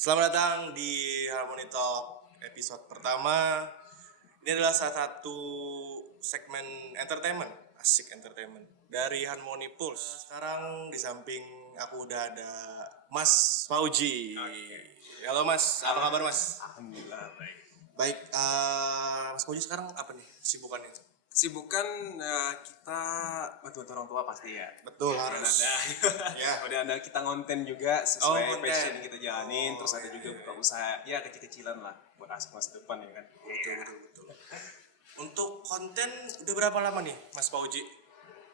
Selamat datang di Harmony Talk episode pertama. Ini adalah salah satu segmen entertainment, asik entertainment dari Harmony Pulse. Sekarang di samping aku udah ada Mas Fauji. Halo Mas, apa kabar Mas? Alhamdulillah baik. Baik, Mas Fauji sekarang apa nih kesibukannya? Kesibukan kita bantu-bantu orang tua pasti ya. Betul, harus. Ya. Udah ada kita ngonten juga sesuai passion yang kita jalanin. Terus ada juga buka usaha ya kecil-kecilan lah buat masa depan ya kan. Betul. Untuk konten udah berapa lama nih Mas Fauji?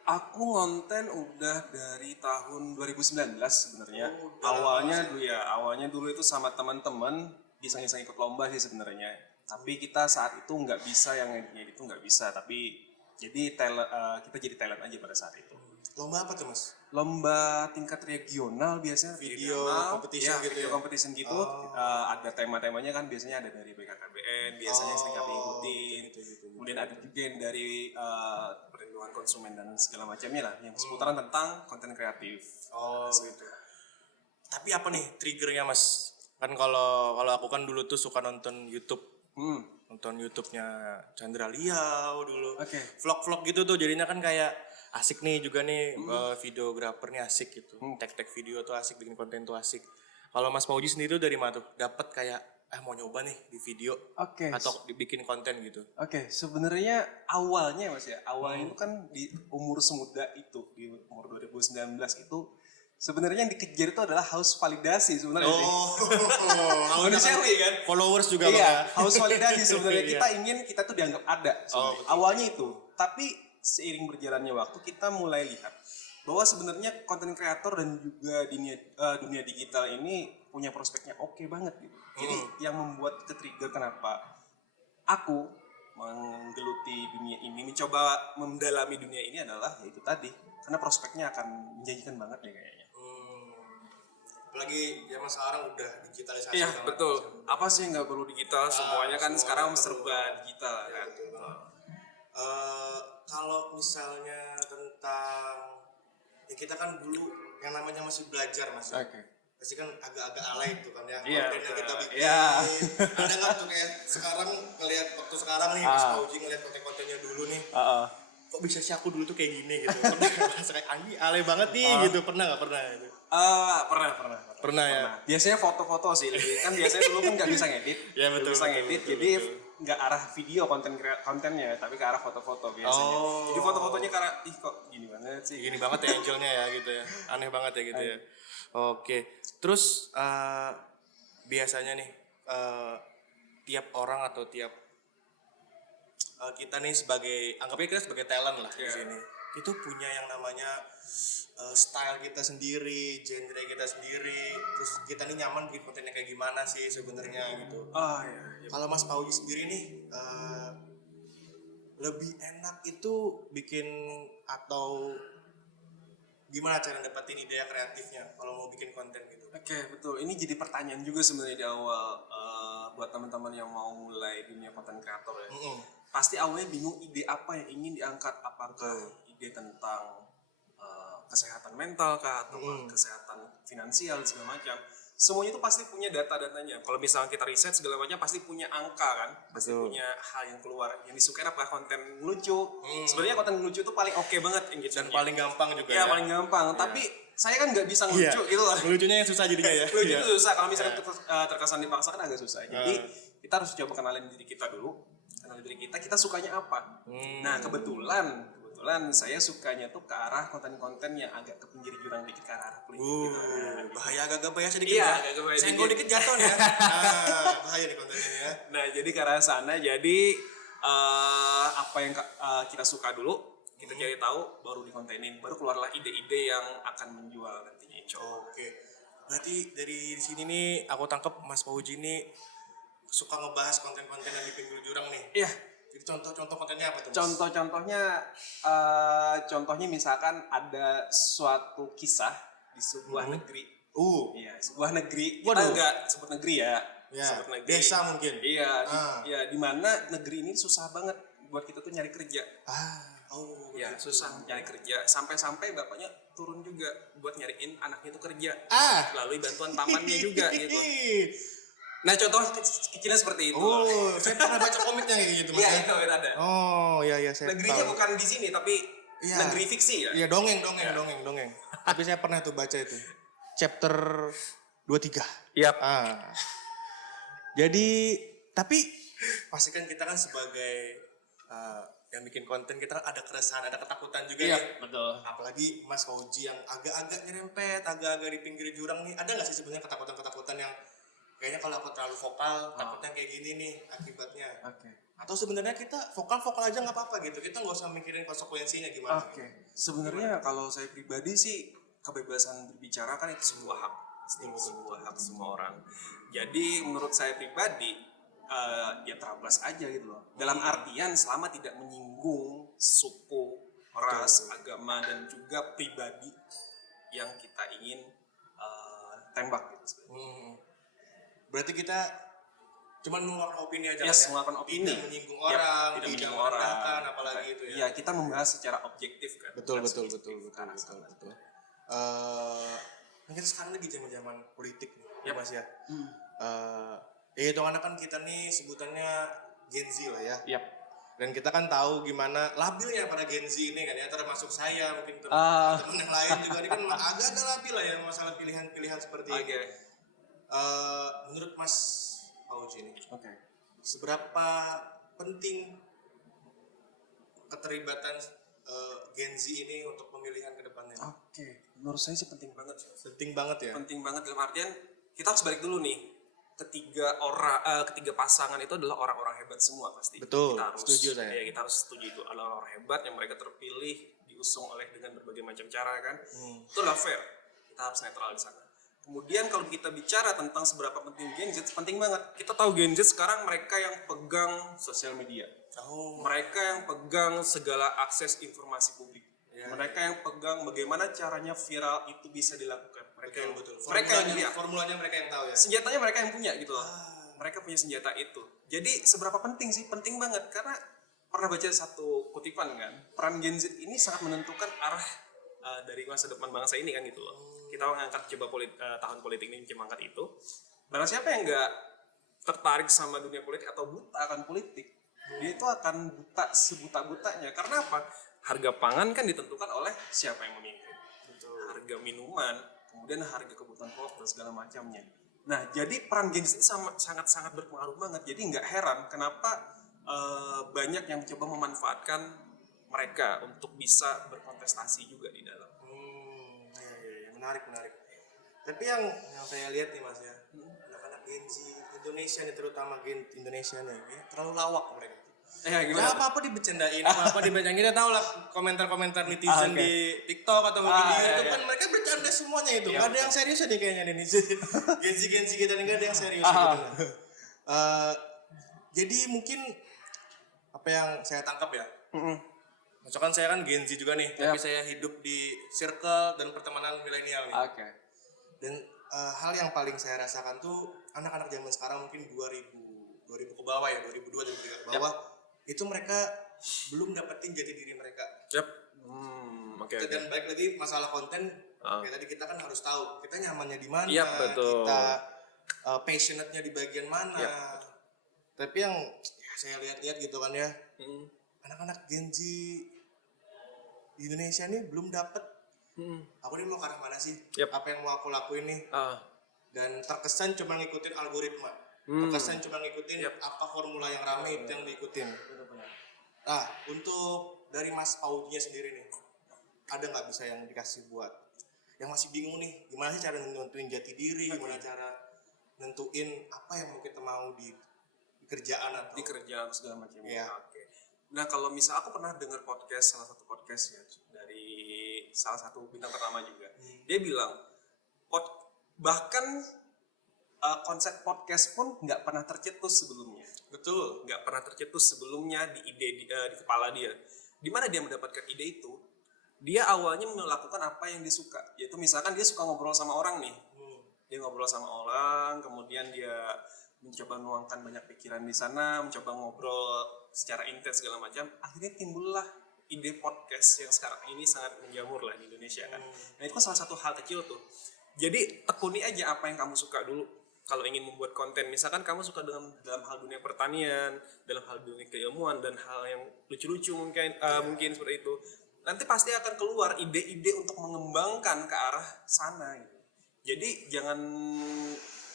Aku ngonten udah dari tahun 2019 sebenarnya. Awalnya dulu itu sama teman-teman iseng-iseng ikut lomba sih sebenarnya. Tapi kita saat itu nggak bisa yang ngedit itu nggak bisa. Tapi jadi kita jadi talent aja pada saat itu. Lomba apa tuh Mas? Lomba tingkat regional biasanya. Video competition ya, gitu video ya? competition gitu. Ada tema-temanya kan biasanya ada dari BKKBN biasanya yang sering kami ikutin. Gitu. Kemudian ada juga yang dari perlindungan konsumen dan segala macamnya lah yang seputaran tentang konten kreatif. Gitu. Tapi apa nih triggernya Mas? Kan kalau aku kan dulu tuh suka nonton YouTube. Nonton YouTube-nya Chandra Liau dulu. Oke. Vlog-vlog gitu tuh jadinya kan kayak asik nih juga nih videografer nih asik gitu. Tag-tag video tuh asik, bikin konten tuh asik. Kalau Mas Fauji sendiri tuh dari mana tuh? Dapat kayak mau nyoba nih di video Oke. atau dibikin konten gitu. Oke, sebenarnya awalnya Mas ya, awalnya itu kan di umur semuda itu, di umur 2019 itu sebenarnya yang dikejar itu adalah haus validasi sebenarnya. Manusiawi kan? Followers juga Iya, haus validasi sebenarnya. Kita ingin kita tuh dianggap ada. Betul. Awalnya itu, tapi seiring berjalannya waktu kita mulai lihat bahwa sebenarnya konten kreator dan juga dunia digital ini punya prospeknya oke banget gitu. Jadi yang membuat ke-trigger kenapa aku menggeluti dunia ini, mencoba mendalami dunia ini adalah yaitu tadi karena prospeknya akan menjanjikan banget ya kayaknya. Apalagi zaman sekarang udah digitalisasi. Iya betul. Apa sih nggak perlu digital? Semuanya kan sekarang serba digital kan. Kalau misalnya tentang ya kita kan dulu yang namanya masih belajar Mas. Oke. Pasti kan agak-agak alay itu kan ya. Iya, Kontennya kita bikin. Iya. Ada nggak tuh kayak sekarang ngelihat waktu sekarang nih Mas Fauji ngelihat konten-kontennya dulu nih. Kok bisa sih aku dulu tuh kayak gini gitu. Pernah kayak anjing alay banget nih gitu. Pernah nggak pernah gitu? Pernah ya. Biasanya foto-foto sih, kan biasanya dulu kan nggak bisa ngedit. Ya, betul, Nggak bisa ngedit, jadi betul. nggak arah video kontennya, tapi ke arah foto-foto biasanya. Jadi foto-fotonya karena kok gini banget sih. Gini banget ya angelnya ya gitu ya. Aneh banget ya gitu ya. Oke. Terus biasanya nih tiap orang atau tiap kita nih sebagai anggapnya kita sebagai talent lah di sini. Itu punya yang namanya style kita sendiri, genre kita sendiri. Terus kita nih nyaman bikin kontennya kayak gimana sih sebenarnya gitu. Iya. Kalau Mas Fauji sendiri nih lebih enak itu bikin atau gimana cara dapetin ide kreatifnya kalau mau bikin konten gitu? Oke, betul. Ini jadi pertanyaan juga sebenarnya di awal buat teman-teman yang mau mulai dunia konten kreator ya. Pasti awalnya bingung ide apa yang ingin diangkat, apakah ide tentang kesehatan mental kah atau kesehatan finansial segala macam. Semuanya itu pasti punya data-datanya. Kalau misalnya kita riset segala macam pasti punya angka kan, pasti punya hal yang keluar. Yang disukai apa konten lucu. Sebenarnya konten lucu itu paling oke banget Dan paling gampang juga ya. Paling gampang. Tapi saya kan nggak bisa ngelucu gitu loh. Lucunya yang susah jadinya ya. Lucu itu susah. Kalau misalnya terkesan dipaksakan agak susah. Jadi kita harus coba kenalin diri kita dulu. Kenalin diri kita sukanya apa. Nah kebetulan saya sukanya tuh ke arah konten-konten yang agak ke pinggir jurang dikit, ke arah politik gitu. Bahaya agak bahaya sedikit Iya, ya. agak bahaya Senggol dikit jatuh nih ya. Bahaya nih kontennya ya. Nah jadi ke arah sana, jadi apa yang kita suka dulu, kita cari tahu, baru dikontenin, baru keluarlah ide-ide yang akan menjual nantinya. Oke. Berarti dari sini nih aku tangkap Mas Fauji ini suka ngebahas konten-konten yang di pinggir jurang nih. Iya. Jadi contoh kontennya apa tuh? Contohnya misalkan ada suatu kisah di sebuah negeri. Iya, sebuah negeri. Kita nggak sebut negeri ya. Sebut negeri. Desa mungkin. Iya, di mana negeri ini susah banget buat kita tuh nyari kerja. Oh, Ya gitu. susah nyari kerja, sampai-sampai bapaknya turun juga buat nyariin anaknya itu kerja melalui bantuan pamannya juga gitu. Nah contoh kecilnya seperti itu. Oh, saya pernah baca komiknya kayak gitu, Mas. Iya Ya? itu ada. Oh, iya saya Negerinya tahu. bukan di sini tapi Iya. negeri fiksi ya. Iya, dongeng. Tapi saya pernah tuh baca itu. Chapter 23. Yap. Jadi, tapi pastikan kita kan sebagai yang bikin konten, kita ada keresahan, ada ketakutan juga Iya, nih. betul. Apalagi Mas Fauji yang agak-agak nyerempet, agak-agak di pinggir jurang nih. Ada nggak sih sebenarnya ketakutan-ketakutan yang kayaknya kalau aku terlalu vokal, takutnya kayak gini nih akibatnya. Oke. Atau sebenarnya kita vokal aja nggak apa-apa gitu. Kita nggak usah mikirin konsekuensinya gimana. Oke. Sebenarnya kalau saya pribadi sih kebebasan berbicara kan itu sebuah hak. Sebuah hak semua orang. Jadi menurut saya pribadi ya terabas aja gitu loh. Dalam artian selama tidak menyinggung suku, ras, agama dan juga pribadi yang kita ingin tembak gitu sebenarnya. Berarti kita cuma mengeluarkan opini aja Yes, kan ya? mengeluarkan opini. Tidak menyinggung orang, Tidak menyinggung merendahkan, orang. apalagi itu ya. Iya, kita membahas secara objektif kan. Betul. Bukan subjektif, karena Mungkin sekarang lagi zaman politik nih, Yap. Mas ya. Hitungannya kan kita nih sebutannya Gen Z lah ya. Yap. Dan kita kan tahu gimana labilnya para Gen Z ini kan ya, termasuk saya, mungkin teman-teman yang lain juga ini kan agak-agak labil lah ya masalah pilihan-pilihan seperti ini. Oke. Menurut Mas Fauji nih, Oke. seberapa penting keterlibatan Gen Z ini untuk pemilihan ke depannya? Oke. Menurut saya sih penting banget. Penting banget ya. Penting banget dalam artian kita harus balik dulu nih. Ketiga pasangan itu adalah orang-orang hebat semua pasti. Betul, Kita harus, setuju saya. Ya, kita harus setuju itu adalah orang hebat yang mereka terpilih, diusung oleh dengan berbagai macam cara kan. Itu adalah fair. Kita harus netral di sana. Kemudian kalau kita bicara tentang seberapa penting Gen Z, penting banget. Kita tahu Gen Z sekarang mereka yang pegang sosial media. Mereka yang pegang segala akses informasi publik. Mereka yang pegang bagaimana caranya viral itu bisa dilakukan. Mereka yang lihat. Formulanya mereka yang tahu ya. Senjatanya mereka yang punya gitu loh. Mereka punya senjata itu. Jadi seberapa penting sih? Penting banget karena pernah baca satu kutipan kan. Peran Gen Z ini sangat menentukan arah dari masa depan bangsa ini kan gitu loh. Kita mengangkat tahun politik ini mengangkat itu. Barang siapa yang nggak tertarik sama dunia politik atau buta akan politik, dia itu akan buta sebuta-butanya. Karena apa? Harga pangan kan ditentukan oleh siapa yang memimpin. Harga minuman, kemudian harga kebutuhan pokok dan segala macamnya. Nah, jadi peran Gen Z ini sangat-sangat berpengaruh banget. Jadi nggak heran kenapa banyak yang mencoba memanfaatkan mereka untuk bisa berkontestasi juga di dalam. Iya, menarik. Tapi yang saya lihat nih Mas ya, anak-anak Gen Z Indonesia nih, terutama Gen Indonesia nih, ya, terlalu lawak mereka. Gimana? Apa dibercandain, apa dibercandain. Kita tahu lah komentar-komentar netizen di TikTok atau mungkin di YouTube kan mereka bercanda semuanya itu. Gak ada yang serius nih kayaknya nih. Gen Z kita nih gak ada yang serius gitu. Jadi mungkin apa yang saya tangkap ya. Misalkan saya kan Gen Z juga nih, tapi saya hidup di circle dan pertemanan milenial nih. Dan hal yang paling saya rasakan tuh anak-anak zaman sekarang mungkin 2000 ke bawah ya, 2002 2003 ke bawah. Itu mereka belum dapetin jati diri mereka. Dan baik lagi masalah konten, kayak tadi kita kan harus tahu kita nyamannya di mana, kita passionate-nya di bagian mana. Tapi yang saya lihat-lihat gitu kan ya, anak-anak Gen Z di Indonesia nih belum dapet. Aku nih mau ke arah mana sih? Apa yang mau aku lakuin nih? Dan terkesan cuma ngikutin algoritma. Terkesan cuma ngikutin apa formula yang rame itu yang diikutin. Nah, untuk dari Mas Faujinya sendiri nih, ada nggak bisa yang dikasih buat yang masih bingung nih, gimana sih cara nentuin jati diri, gimana cara nentuin apa yang mau kita mau di kerjaan atau di kerjaan segala macam. Iya. Nah kalau misal aku pernah dengar salah satu podcast ya dari salah satu bintang pertama juga, dia bilang bahkan konsep podcast pun nggak pernah tercetus sebelumnya. Betul, nggak pernah tercetus sebelumnya di kepala dia. Di mana dia mendapatkan ide itu? Dia awalnya melakukan apa yang dia suka, yaitu misalkan dia suka ngobrol sama orang nih. Dia ngobrol sama orang, kemudian dia mencoba menuangkan banyak pikiran di sana, mencoba ngobrol secara intens segala macam. Akhirnya timbullah ide podcast yang sekarang ini sangat menjamur lah di Indonesia kan. Nah itu kan salah satu hal kecil tuh. Jadi tekuni aja apa yang kamu suka dulu. Kalau ingin membuat konten, misalkan kamu suka dalam hal dunia pertanian, dalam hal dunia keilmuan dan hal yang lucu-lucu mungkin seperti itu. Nanti pasti akan keluar ide-ide untuk mengembangkan ke arah sana gitu. Jadi jangan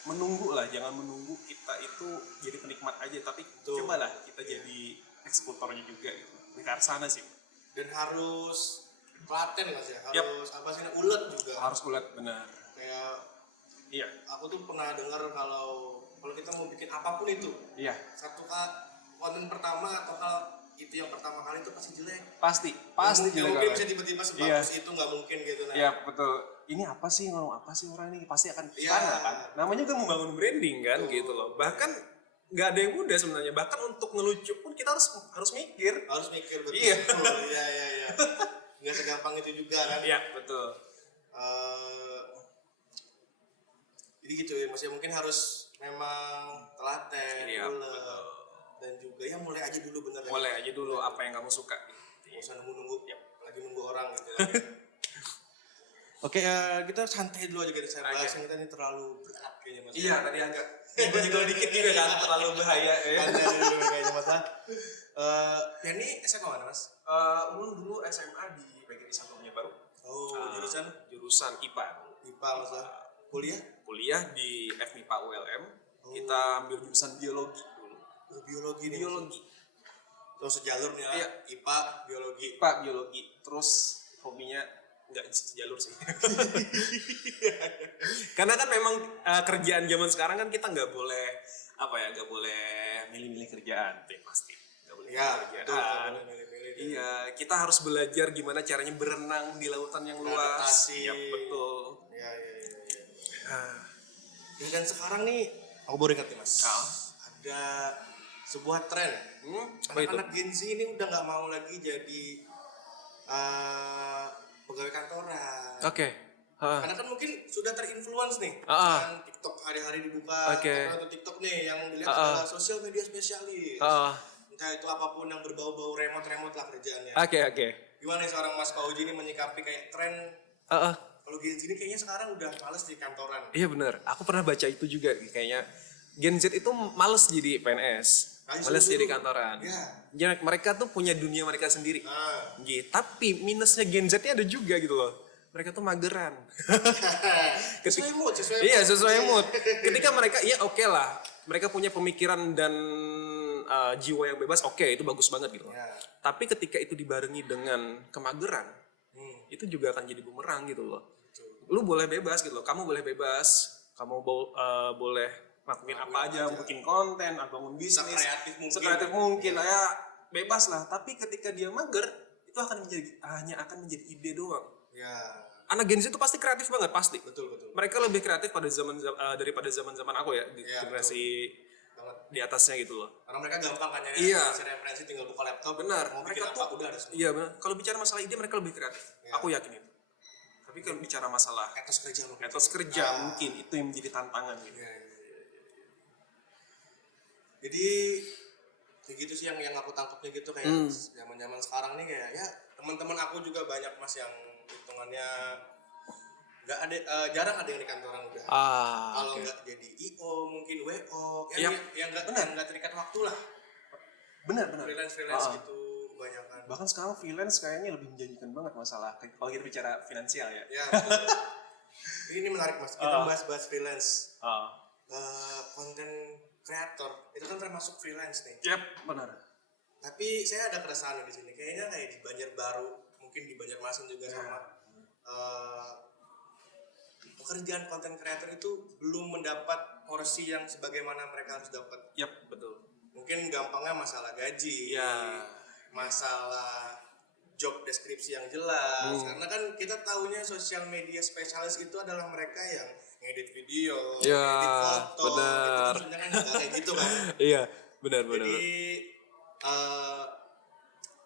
menunggu kita itu jadi penikmat aja, tapi cobalah kita jadi eksekutornya juga gitu. Ke arah sana sih. Dan harus telaten Mas ya, harus apa sih, ulet juga. Harus ulet, benar. Kayak iya, aku tuh pernah dengar kalau kita mau bikin apapun itu, iya, satu konten pertama atau hal itu yang pertama kali itu pasti jelek. Pasti Nggak mungkin bisa tiba-tiba sebagus itu, nggak mungkin gitu. Iya, betul. Ini apa sih, ngomong apa sih orang ini, pasti akan kesana kan. Namanya kan membangun branding kan, gitu loh. Bahkan nggak ada yang mudah sebenarnya. Bahkan untuk ngelucu pun kita harus mikir. Betul. Iya. Iya. Nggak segampang itu juga kan. Iya, betul. Jadi gitu ya, maksudnya mungkin harus memang telaten, ulet, dan juga ya mulai aja dulu bener. Mulai aja dulu apa yang kamu suka. Nggak usah nunggu, lagi nunggu orang gitu. Oke, kita santai dulu aja guys. Saya bahas kita ini terlalu berat kayaknya Mas. Iya, tadi agak nyenggol dikit juga kan, terlalu bahaya ya. Santai dulu kayaknya Mas. Yani SMA mana Mas? Dulu SMA di PGRI 1 Baru. Jurusan IPA. IPA Mas. Kuliah di FMIPA ULM. Kita ambil jurusan biologi dulu. Biologi. Terus sejalur nih ya, IPA, biologi. Terus hobinya nggak sejalur sih. Karena kan memang kerjaan zaman sekarang kan kita nggak boleh milih-milih kerjaan, pasti nggak boleh kerjaan. Iya, kita harus belajar gimana caranya berenang di lautan yang luas. Iya, betul. Iya. Dan sekarang nih, aku baru ingat nih Mas. Ada sebuah tren. Anak-anak Gen Z ini udah nggak mau lagi jadi pegawai kantoran. Oke. Karena kan mungkin sudah terinfluence nih. Kan TikTok hari-hari dibuka. Atau TikTok nih yang dilihat adalah sosial media spesialis. Entah itu apapun yang berbau-bau remote lah kerjaannya. Oke. Gimana nih seorang Mas Pauji ini menyikapi kayak tren? Kalau Gen Z ini kayaknya sekarang udah males di kantoran. Iya benar. Aku pernah baca itu juga kayaknya. Gen Z itu males jadi PNS. Males jadi kantoran. Ya, mereka tuh punya dunia mereka sendiri. Tapi minusnya Gen Z ada juga gitu loh. Mereka tuh mageran. Sesuai mood. Iya, sesuai mood. Ketika mereka, ya oke lah. Mereka punya pemikiran dan jiwa yang bebas, oke, itu bagus banget gitu. Tapi ketika itu dibarengi dengan kemageran, itu juga akan jadi bumerang gitu loh. Lu boleh bebas gitu loh. Kamu boleh bebas. Kamu boleh ngelakuin apa aja, bikin konten atau bangun bisnis, sekreatif mungkin ya bebas lah. Tapi ketika dia mager, itu hanya akan menjadi ide doang. Anak Gen Z itu pasti kreatif banget, pasti. Betul. Mereka lebih kreatif daripada zaman aku ya, di generasi di atasnya gitu loh. Karena mereka gampang kan nyari referensi, tinggal buka laptop. Benar. Mereka tuh udah ada semua. Iya benar. Kalau bicara masalah ide mereka lebih kreatif. Aku yakin itu. Tapi kalau bicara masalah etos kerja mungkin itu yang menjadi tantangan gitu. Jadi kayak gitu sih yang aku tangkapnya gitu, kayak zaman sekarang nih kayak ya teman-teman aku juga banyak Mas yang hitungannya nggak ada, jarang ada yang di kantoran udah. Kalau nggak jadi IO mungkin WO yang nggak terikat waktu lah. Benar. Freelance gitu kebanyakan. Bahkan sekarang freelance kayaknya lebih menjanjikan banget masalah kalau kita bicara finansial ya. Ya betul. Ini menarik Mas, kita bahas freelance. Konten kreator itu kan termasuk freelance nih. Benar. Tapi saya ada keresahan di sini. Kayaknya kayak di Banjarbaru, mungkin di Banjarmasin juga sama. Pekerjaan konten kreator itu belum mendapat porsi yang sebagaimana mereka harus dapat. Betul. Mungkin gampangnya masalah gaji, masalah job deskripsi yang jelas. Karena kan kita tahunya sosial media spesialis itu adalah mereka yang ngedit video, ngedit foto, benar. Itu kan nggak kayak gitu kan. Iya, benar. Jadi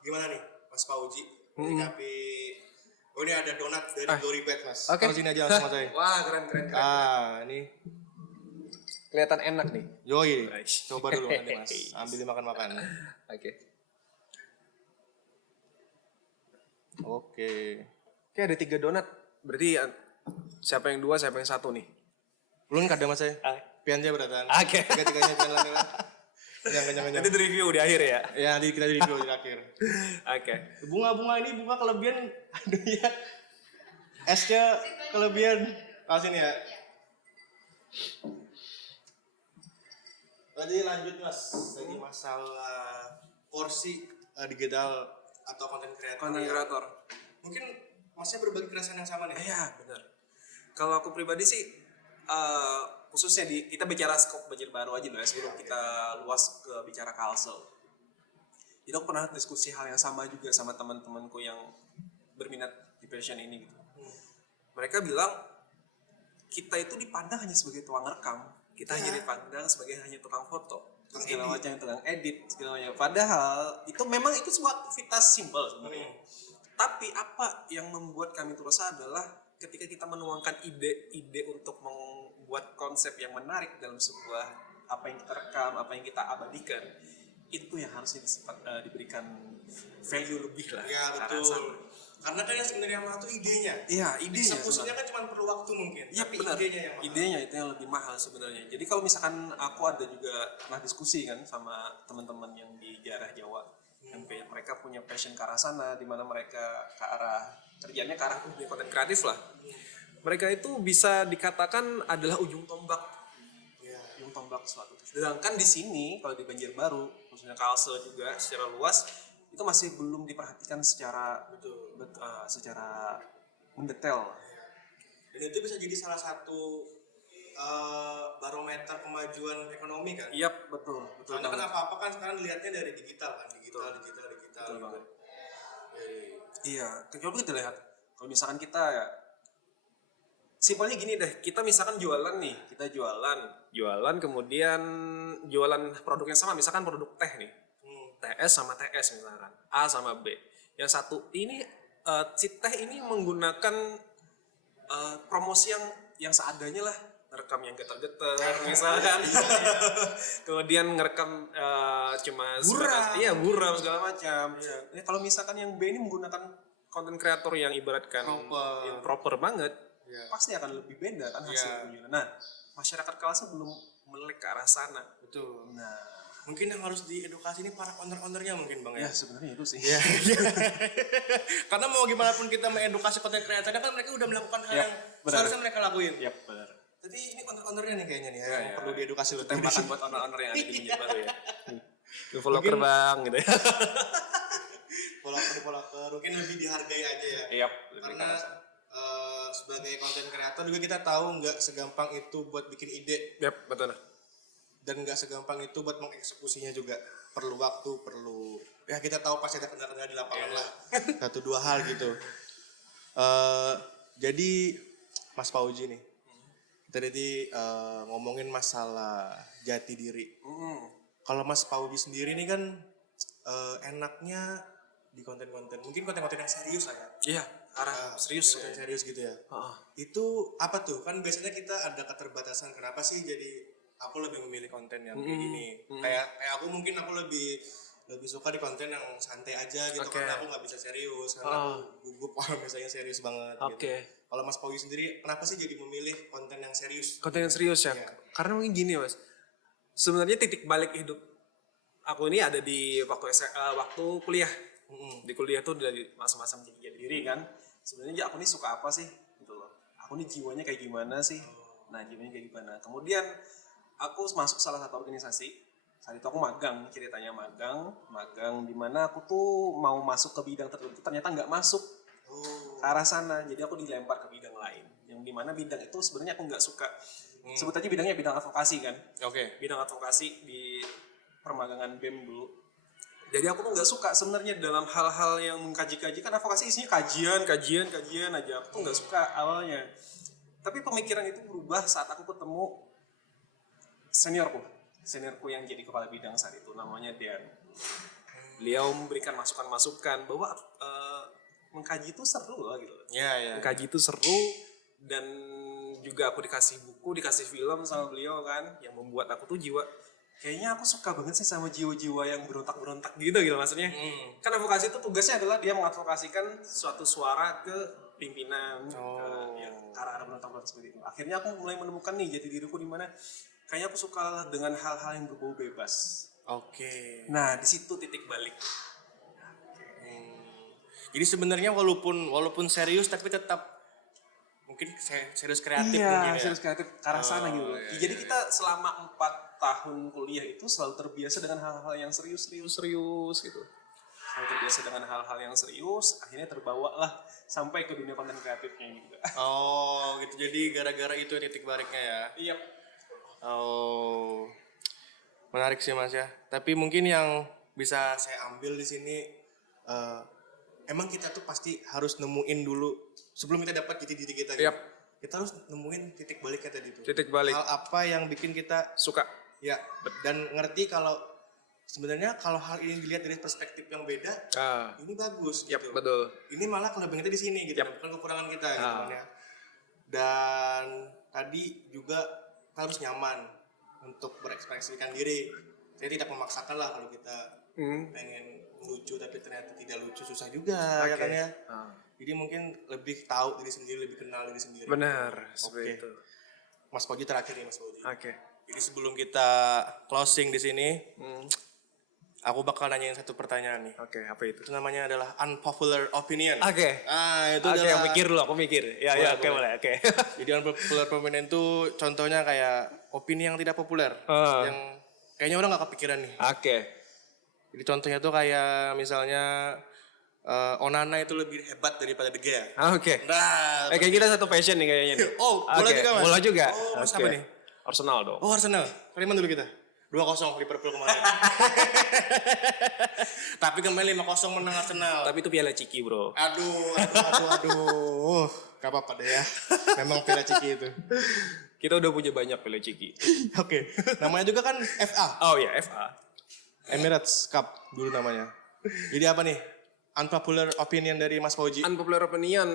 gimana nih Mas Pauji menyikapi ini ada donat dari Goribet Mas. Kalau sini aja langsung saya. Wah, keren. Ini Kelihatan enak nih. yoi. Coba dulu nanti Mas, ambil makan-makan. Oke. Oke. Oke, ada 3 donat. Berarti siapa yang 2, siapa yang 1 nih? Belum kada mas saya. Pian aja beratan. Oke. Tiga-tiganya pian lah. Kenyang. Nanti di review di akhir ya. Ya, nanti kita di video di akhir. Oke. Bunga ini bunga kelebihan, aduh ya. Esnya kelebihan. Kasih nih ya. Tadi lanjut mas, tadi masalah porsi digital atau konten kreator. Konten kreator. Mungkin masnya berbagi keresahan yang sama nih. Iya, benar. Kalau aku pribadi sih khususnya kita bicara skop Banjarbaru aja dulu ya sebelum kita luas ke bicara Kalsel. Jadi aku pernah diskusi hal yang sama juga sama teman-temanku yang berminat di passion ini gitu. Mereka bilang kita itu dipandang hanya sebagai tukang rekam, kita hanya dipandang sebagai hanya tukang foto, segala macam, tukang edit, segala macam. Padahal itu memang itu sebuah aktivitas simpel sebenarnya. Tapi apa yang membuat kami itu resah adalah ketika kita menuangkan ide-ide untuk membuat konsep yang menarik dalam sebuah apa yang kita rekam, apa yang kita abadikan, itu yang harusnya diberikan value lebih lah. Ya betul. Karena kan yang sebenarnya mahal itu idenya. Iya, idenya. Eksekusinya kan cuma perlu waktu mungkin. Iya, tapi benar. Idenya yang mahal. Idenya itu yang lebih mahal sebenarnya. Jadi kalau misalkan aku ada juga pernah diskusi kan sama teman-teman yang di daerah Jawa, yang mereka punya passion ke arah sana, di mana mereka ke arah kerjanya ke arah dunia konten kreatif lah. Mereka itu bisa dikatakan adalah ujung tombak. Ujung tombak suatu. Sedangkan di sini kalau di Banjarbaru, khususnya Kalsel juga secara luas itu masih belum diperhatikan secara secara mendetail. Dan itu bisa jadi salah satu barometer kemajuan ekonomi kan? Iya, betul. Karena kan apa-apa kan sekarang lihatnya dari digital kan, digital. Betul banget. Iya, coba kita lihat. Kalau misalkan kita ya, simpelnya gini deh, kita misalkan jualan nih, kita jualan kemudian jualan produk yang sama, misalkan produk teh nih, TS sama TS misalkan, A sama B. Yang satu ini si teh ini menggunakan promosi yang seadanya lah, ngerekam yang getar-getar misalkan, kemudian ngerekam cuma buram segala macam. Ini kalau misalkan yang B ini menggunakan konten kreator yang ibaratkan yang proper banget, pasti akan lebih beda kan hasil penjualan. Nah, masyarakat Kalsel belum melek ke arah sana. Betul. Nah, mungkin yang harus diedukasi ini para owner-ownernya mungkin bang ya. Ya sebenarnya itu sih. Ya. Karena mau gimana pun kita mengedukasi konten kreatornya kan mereka udah melakukan hal yang seharusnya mereka lakuin. Yap, benar. Tapi ini owner-ownernya nih kayaknya nih yang perlu diedukasi lebih. Tembakan buat owner-owner yang ada di Banjarbaru ya. Developer bang gitu ya. Developer mungkin lebih dihargai aja ya. Iya. Karena sebagai konten kreator juga kita tahu nggak segampang itu buat bikin ide. Yap, betul. Dan nggak segampang itu buat mengeksekusinya juga. Perlu waktu, ya kita tahu pasti ada kendala-kendala di lapangan lah. 1-2 hal gitu. Jadi Mas Fauzi nih, kita tadi ngomongin masalah jati diri. Kalau Mas Fauzi sendiri nih kan enaknya di konten-konten, mungkin konten-konten yang serius lah ya. Iya, arah serius. Konten serius gitu ya. Itu apa tuh? Kan biasanya kita ada keterbatasan. Kenapa sih jadi aku lebih memilih konten yang kayak gini? Kayak aku mungkin aku lebih suka di konten yang santai aja gitu, karena aku nggak bisa serius, karena aku gugup kalau misalnya serius banget. Gitu. Kalau Mas Fauzi sendiri, kenapa sih jadi memilih konten yang serius? Konten yang serius ya? Karena mungkin gini Mas, sebenarnya titik balik hidup aku ini ada di waktu kuliah. Di kuliah tuh dari masa-masa menjadi diri kan. Sebenarnya aku ini suka apa sih gitu loh. Aku ini jiwanya kayak gimana sih? Nah, jiwanya kayak gimana? Kemudian aku masuk salah satu organisasi. Saat itu aku magang, ceritanya magang di mana aku tuh mau masuk ke bidang tertentu ternyata nggak masuk ke arah sana. Jadi aku dilempar ke bidang lain. Yang dimana bidang itu sebenarnya aku nggak suka. Sebut aja bidangnya bidang advokasi kan. Bidang advokasi di permagangan BEM dulu. Jadi aku tuh nggak suka sebenarnya dalam hal-hal yang mengkaji-kaji, kan advokasi isinya kajian aja. Aku tuh nggak suka awalnya. Tapi pemikiran itu berubah saat aku ketemu seniorku yang jadi kepala bidang saat itu, namanya Dean. Beliau memberikan masukan-masukan bahwa mengkaji itu seru loh gitu. Mengkaji itu seru, dan juga aku dikasih buku, dikasih film sama beliau kan, yang membuat aku tuh kayaknya aku suka banget sih sama jiwa-jiwa yang berontak-berontak gitu maksudnya. Kan advokasi itu tugasnya adalah dia mengadvokasikan suatu suara ke pimpinan, ke arah berontak-berontak seperti itu. Akhirnya aku mulai menemukan nih jati diriku di mana kayaknya aku suka dengan hal-hal yang berbau bebas. Oke. Nah, di situ titik balik. Jadi sebenarnya walaupun serius tapi tetap mungkin serius kreatif mungkin ya. Serius kreatif ke arah sana gitu. Jadi kita selama 4 tahun kuliah itu selalu terbiasa dengan hal-hal yang serius gitu. Selalu terbiasa dengan hal-hal yang serius, akhirnya terbawa lah sampai ke dunia konten kreatifnya ini juga. Oh, gitu. Jadi gara-gara itu titik baliknya ya. Iya. Oh. Menarik sih Mas ya. Tapi mungkin yang bisa saya ambil di sini emang kita tuh pasti harus nemuin dulu sebelum kita dapat jati diri kita gitu. Yap. Kita harus nemuin titik baliknya tadi tuh. Titik balik. Hal apa yang bikin kita Suka. ya dan ngerti kalau sebenarnya kalau hal ini dilihat dari perspektif yang beda, ini bagus gitu. Betul. Ini malah kelebihan kita di sini gitu, bukan kekurangan kita gitu kan ya. Dan tadi juga kita harus nyaman untuk berekspresikan diri. Saya tidak memaksakan lah kalau kita pengen lucu tapi ternyata tidak lucu, susah juga ya kan ya. Jadi mungkin lebih tahu diri sendiri, lebih kenal diri sendiri. Benar, seperti itu. Mas Fauji terakhir nih Mas Fauji. Oke. Jadi sebelum kita closing di sini, aku bakal nanyain satu pertanyaan nih. Oke, apa itu? Itu namanya adalah unpopular opinion. Oke. Itu adalah Aku mikir. Ya, boleh. Jadi unpopular opinion itu contohnya kayak opini yang tidak populer, yang kayaknya orang nggak kepikiran nih. Oke. Jadi contohnya tuh kayak misalnya Onana itu lebih hebat daripada De Gea. Oke. Nah, Kayak kita satu passion nih kayaknya nih. boleh juga Mas. Bola juga. Oh, Mas Oke. apa nih? Arsenal dong. Oh, Arsenal. Kaliman dulu kita. 2-0 Liverpool kemarin. Tapi kemarin 5-0 menang Arsenal. Tapi itu Piala Ciki, Bro. Aduh. Gak apa-apa deh ya. Memang Piala Ciki itu. Kita udah punya banyak Piala Ciki. Oke. Namanya juga kan FA. Oh ya, FA. Emirates Cup dulu namanya. Jadi apa nih? Unpopular opinion dari Mas Fauji. Unpopular opinion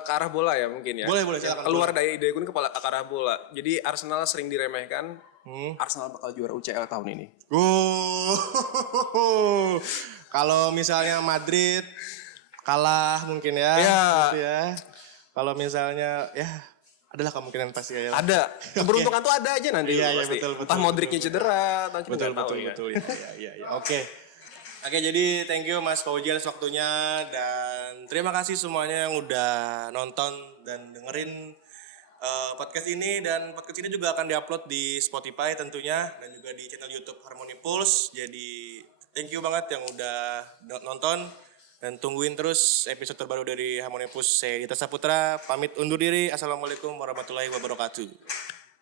ke arah bola ya mungkin ya. Boleh, silakan. Keluar dari ide gue ke arah bola. Jadi Arsenal sering diremehkan. Arsenal bakal juara UCL tahun ini. Kalau misalnya Madrid kalah mungkin ya. Gitu ya. Kalau misalnya ya adalah kemungkinan pasti ya. Ada. Keberuntungan tuh ada aja nanti. Iya, pasti. betul. Entah Modricnya cedera, entah Betul. Ya. Oke, jadi thank you Mas Fauji atas waktunya dan terima kasih semuanya yang udah nonton dan dengerin podcast ini, dan podcast ini juga akan diupload di Spotify tentunya dan juga di channel YouTube Harmony Pulse. Jadi thank you banget yang udah nonton dan tungguin terus episode terbaru dari Harmony Pulse. Saya Dita Saputra pamit undur diri. Assalamualaikum warahmatullahi wabarakatuh.